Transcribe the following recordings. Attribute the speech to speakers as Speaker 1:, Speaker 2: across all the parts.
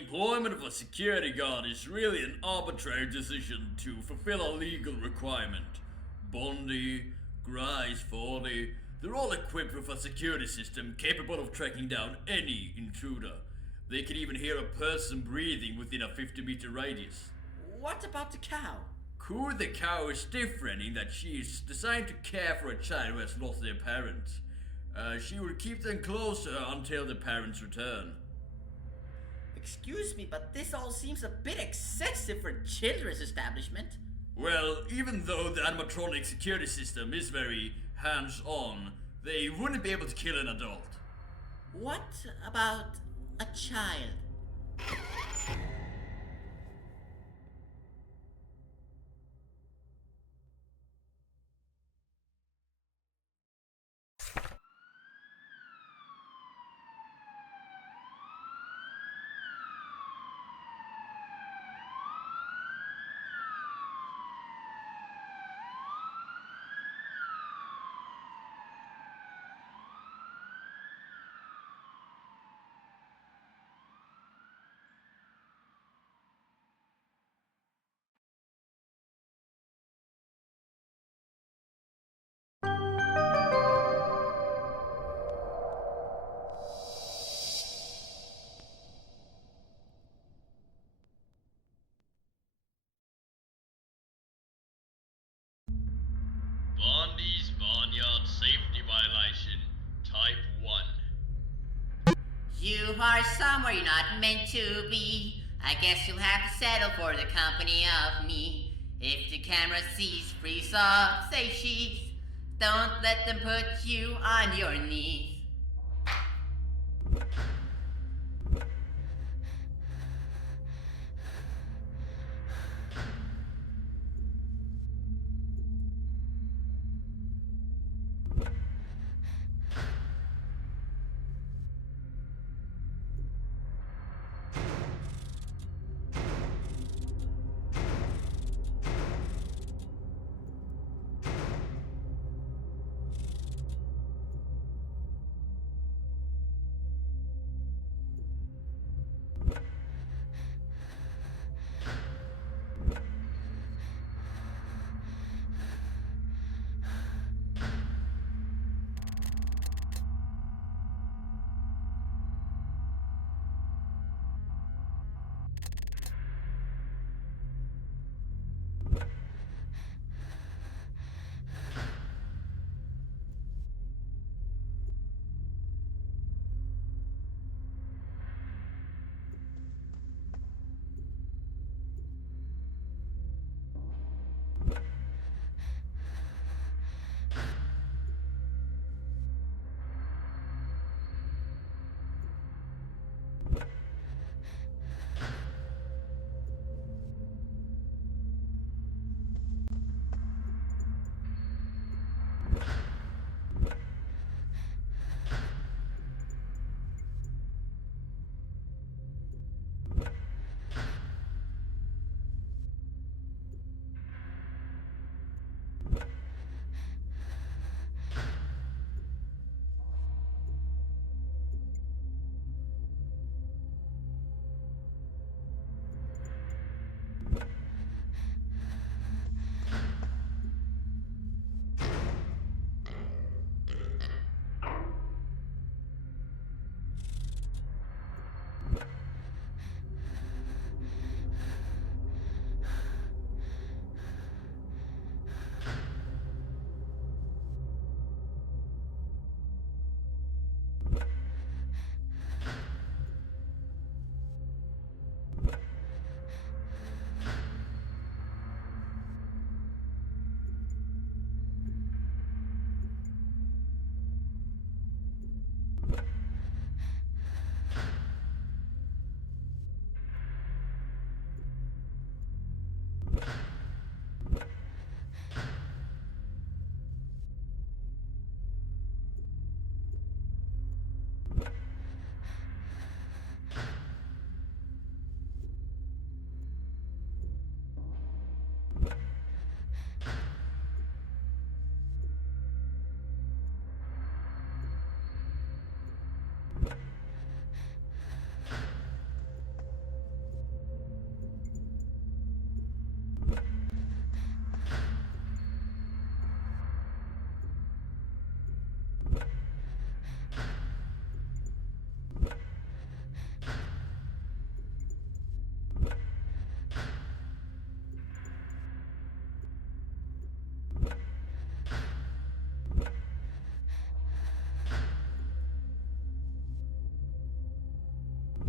Speaker 1: The employment of a security guard is really an arbitrary decision to fulfill a legal requirement. Bondi, Grice, Forley, they're all equipped with a security system capable of tracking down any intruder. They can even hear a person breathing within a 50 meter radius.
Speaker 2: What about the cow?
Speaker 1: Kur the cow is different in that she is designed to care for a child who has lost their parents. Uh, she will keep them closer until the parents return.
Speaker 2: Excuse me, but this all seems a bit excessive for a children's establishment.
Speaker 1: Well, even though the animatronic security system is very hands on, they wouldn't be able to kill an adult.
Speaker 2: What about a child?
Speaker 3: You are somewhere you're not meant to be. I guess you'll have to settle for the company of me. If the camera sees freeze up, say she's. Don't let them put you on your knees.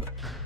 Speaker 3: up.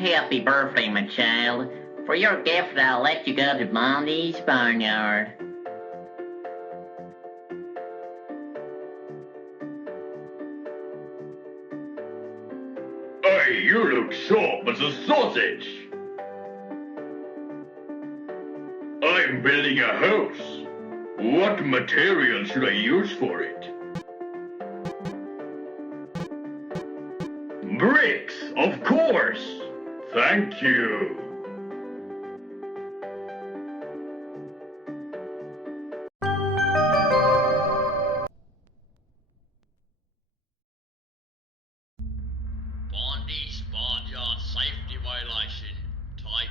Speaker 2: Happy birthday, my child. For your gift, I'll let you go to Blondie's barnyard.
Speaker 1: Hey, you look sharp as a sausage. I'm building a house. What material should I use for it? Thank you. Bondi Barnyard Safety Violation Type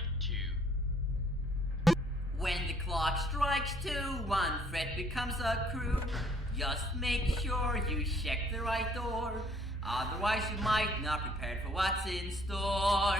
Speaker 1: 2.
Speaker 3: When the clock strikes two, one thread becomes a crew. Just make sure you check the right door. Otherwise, you might not prepare for what's in store.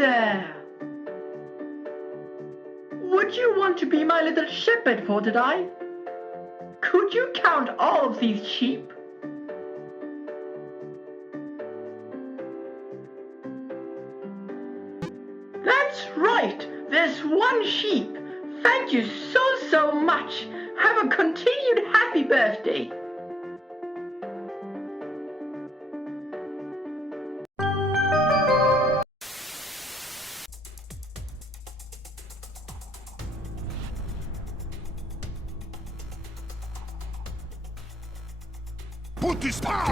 Speaker 4: There! Would you want to be my little shepherd for today? Could you count all of these sheep? That's right! There's one sheep! Thank you so, so much! Have a continued happy birthday!
Speaker 5: This power!